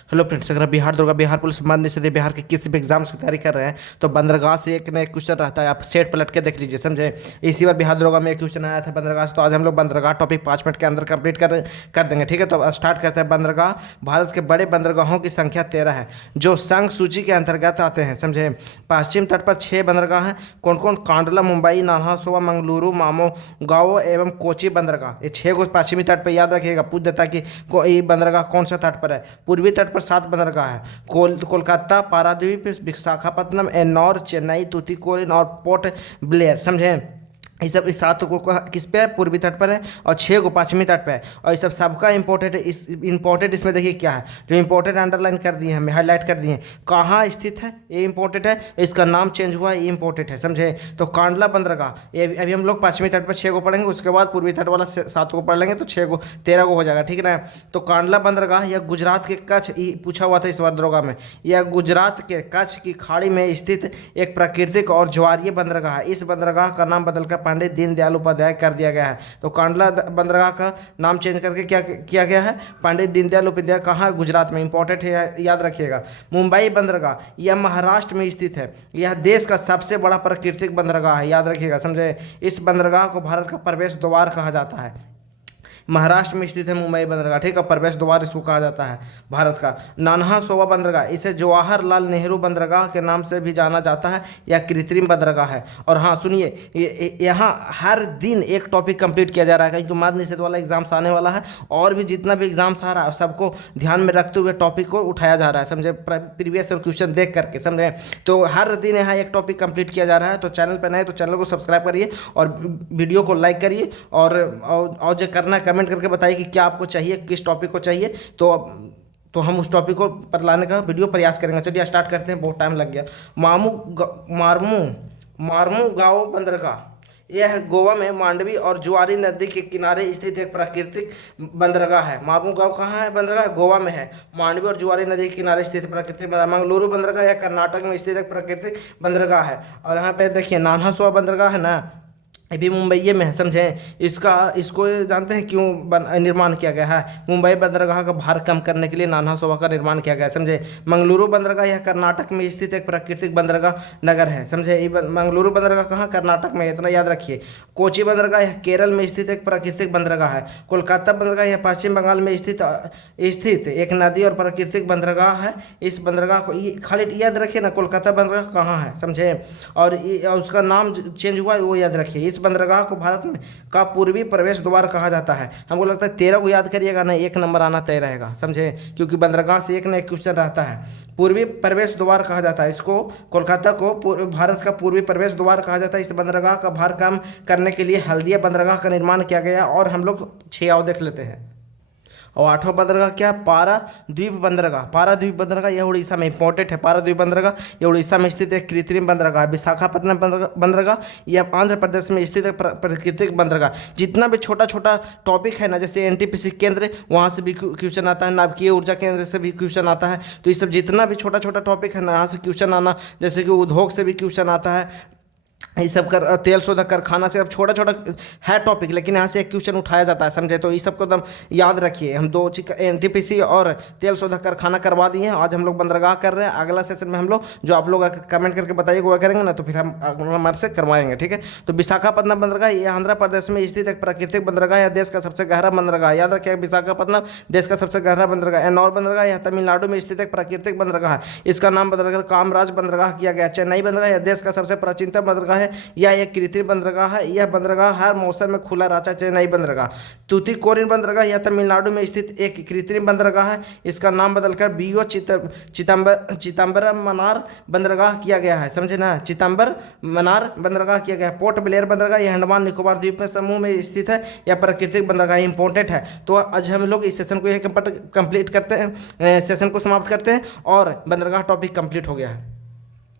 Hello friends, अगर आप Bihar police मध्य निषेध बिहार के किसी भी एग्जाम्स की तैयारी कर रहे हैं तो बंदरगाह से एक ना एक क्वेश्चन रहता है। आप सेट पलट के देख लीजिए, समझे। इसी बार बिहार दरोगा में एक क्वेश्चन आया था बंदरगाह से, तो आज हम लोग बंदरगाह टॉपिक 5 मिनट के अंदर कंप्लीट कर देंगे, ठीक है। तो अब स्टार्ट करते हैं। बंदरगाह भारत के बड़े बंदरगाहों की संख्या 13 है, जो संघ सूची के अंतर्गत आते हैं, समझे। पश्चिम तट पर 6 बंदरगाह हैं। कौन कौन? कांडला, मुंबई, नाहरसोवा, मंगलुरु, मामो गाओ एवं कोची बंदरगाह। ये 6 को पश्चिमी तट पर याद रखिएगा। पूछ देता कि ये बंदरगाह कौन सा तट पर है। पूर्वी तट पर 7 बंदरगाह है। कोलकाता, पारादीप, विशाखापत्तनम, एन्नौर, चेन्नई, तूतीकोरिन और पोर्ट ब्लेयर, समझे। ये सब इस 7 को किस पे है? पूर्वी तट पर है। और 6 को पश्चिमी तट पे है। और ये सब सबका इंपॉर्टेंट है। इस इंपॉर्टेंट इसमें देखिए क्या है, जो इंपॉर्टेंट अंडरलाइन कर दिए हैं, हाईलाइट कर दिए हैं। कहाँ स्थित है ये इंपॉर्टेंट है, इसका नाम चेंज हुआ है, ये इंपॉर्टेंट है, समझे। तो कांडला बंदरगाह, ये अभी हम लोग पश्चिमी तट पर 6 को पढ़ेंगे, उसके बाद पूर्वी तट वाला 7 को पढ़ लेंगे, तो 6 को 13 को हो जाएगा, ठीक है ना। तो कांडला बंदरगाह यह गुजरात के कच्छ, पूछा हुआ था इस बार दरोगा में, यह गुजरात के कच्छ की खाड़ी में स्थित एक प्राकृतिक और ज्वारीय बंदरगाह है। इस बंदरगाह का नाम बदलकर पंडित दीनदयाल उपाध्याय कर दिया गया है। तो कांडला बंदरगाह का नाम चेंज करके क्या किया गया है? पंडित दीनदयाल उपाध्याय। कहाँ? गुजरात में। इंपॉर्टेंट है, याद रखिएगा। मुंबई बंदरगाह यह महाराष्ट्र में स्थित है। यह देश का सबसे बड़ा प्राकृतिक बंदरगाह है, याद रखिएगा, समझे। इस बंदरगाह को भारत का प्रवेश द्वार कहा जाता है। महाराष्ट्र में स्थित है मुंबई बंदरगाह, ठीक है। प्रवेश द्वार इसको कहा जाता है भारत का। नानहा बंदरगाह, इसे जवाहरलाल नेहरू बंदरगाह के नाम से भी जाना जाता है। यह कृत्रिम बंदरगाह है। और हाँ सुनिए, यहाँ हर दिन एक टॉपिक कंप्लीट किया जा रहा है, क्योंकि मद्य निषेध वाला एग्जाम्स आने वाला है। और भी जितना भी एग्जाम्स आ रहा है सबको ध्यान में रखते हुए टॉपिक को उठाया जा रहा है, समझे। प्रीवियस क्वेश्चन देख करके, समझे। तो हर दिन यहाँ एक टॉपिक कंप्लीट किया जा रहा है। तो चैनल पर नए तो चैनल को सब्सक्राइब करिए और वीडियो को लाइक करिए। और जो करना कमेंट करके बताइए कि क्या आपको चाहिए, किस टॉपिक को चाहिए। तो हम उस टॉपिक को पर लाने का वीडियो प्रयास करेंगे। चलिए स्टार्ट करते हैं, बहुत टाइम लग गया। मार्मू मार्मू गांव बंदरगाह, यह गोवा में मांडवी और जुआरी नदी के किनारे स्थित एक प्राकृतिक बंदरगाह है। मार्मू गांव कहाँ है? बंदरगाह गोवा में है। मांडवी और जुआरी नदी के किनारे स्थित प्राकृतिक बंदरगाह। मंगलुरु बंदरगाह यह कर्नाटक में स्थित एक प्राकृतिक बंदरगाह है। और यहाँ पे देखिए नानहा बंदरगाह है ना, ये भी मुंबई में है, समझें। इसको जानते हैं क्यों निर्माण किया गया है? मुंबई बंदरगाह का भार कम करने के लिए नानहा का निर्माण किया गया है, समझे। मंगलुरु बंदरगाह यह कर्नाटक में स्थित एक प्राकृतिक बंदरगाह नगर है, समझे। मंगलुरु बंदरगाह कहाँ? कर्नाटक में, इतना याद रखिए। कोची बंदरगाह यह केरल में स्थित एक प्राकृतिक बंदरगाह है। कोलकाता बंदरगाह यह पश्चिम बंगाल में स्थित एक नदी और प्राकृतिक बंदरगाह है। इस बंदरगाह को खाली याद रखिए ना, कोलकाता बंदरगाह कहाँ है, समझे। और उसका नाम चेंज हुआ है, वो याद रखिए। इस बंदरगाह को भारत में का पूर्वी प्रवेश द्वार कहा जाता है। हमको लगता है 13 को याद करिएगा ना, 1 नंबर आना तय रहेगा, समझे। क्योंकि बंदरगाह से एक ना एक क्वेश्चन रहता है। पूर्वी प्रवेश द्वार कहा जाता है इसको। कोलकाता को भारत का पूर्वी प्रवेश द्वार कहा जाता है। इस बंदरगाह का भार कम करने के लिए हल्दिया बंदरगाह का निर्माण किया गया। और हम लोग 6 और देख लेते हैं। और 8वां बंदरगाह क्या? पाराद्वीप बंदरगाह। पाराद्वीप बंदरगाह यह उड़ीसा में, इंपॉर्टेंट है। पाराद्वीप बंदरगाह यह उड़ीसा में स्थित एक कृत्रिम बंदरगाह। विशाखापत्तनम बंदरगाह यह आंध्र प्रदेश में स्थित एक प्राकृतिक बंदरगाह। जितना भी छोटा छोटा टॉपिक है ना, जैसे एनटीपीसी केंद्र, वहाँ से भी क्वेश्चन आता है। नाभिकीय ऊर्जा केंद्र से भी क्वेश्चन आता है। तो ये सब जितना भी छोटा छोटा टॉपिक है ना, यहाँ से क्वेश्चन आना, जैसे कि उद्योग से भी क्वेश्चन आता है। ये सब कर तेल शोधक कारखाना से, अब छोटा छोटा है टॉपिक, लेकिन यहाँ से एक क्वेश्चन उठाया जाता है, समझे। तो ये सबको एकदम याद रखिए। हम 2 एनटीपीसी और तेल शोधक कारखाना करवा दिए हैं। आज हम लोग बंदरगाह कर रहे हैं। अगला सेशन में हम लोग जो आप लोग कमेंट करके बताइए वो करेंगे ना, तो फिर हम हमारे से करवाएंगे, ठीक है। तो विशाखापत्तनम बंदरगाह ये आंध्र प्रदेश में स्थित एक प्राकृतिक बंदरगाह है। देश का सबसे गहरा बंदरगाह, याद रखिए। विशाखापत्तनम देश का सबसे गहरा बंदरगाह। एन्नौर बंदरगाह यह तमिलनाडु में स्थित एक प्राकृतिक बंदरगाह है। इसका नाम बदलकर कामराज बंदरगाह किया गया। चेन्नई बंदरगाह यह देश का सबसे प्राचीनतम बंदरगाह है। यह एक कृत्रिम बंदरगाह है। यह बंदरगाह हर मौसम में खुला रहता है। चेन्नई बंदरगाह। तूतीकोरिन बंदरगाह यह तमिलनाडु में स्थित एक कृत्रिम बंदरगाह है। इसका नाम बदलकर बीओ चिदम्बरम मनार बंदरगाह किया गया है, समझे ना। चिदम्बर मनार बंदरगाह किया गया है। पोर्ट ब्लेयर बंदरगाह यह अंडमान निकोबार द्वीप में समूह में स्थित है। यह प्राकृतिक बंदरगाह इंपॉर्टेंट है। तो आज हम लोग इस सेशन को यही कंप्लीट करते हैं, सेशन को समाप्त करते हैं। और बंदरगाह टॉपिक कंप्लीट हो गया है।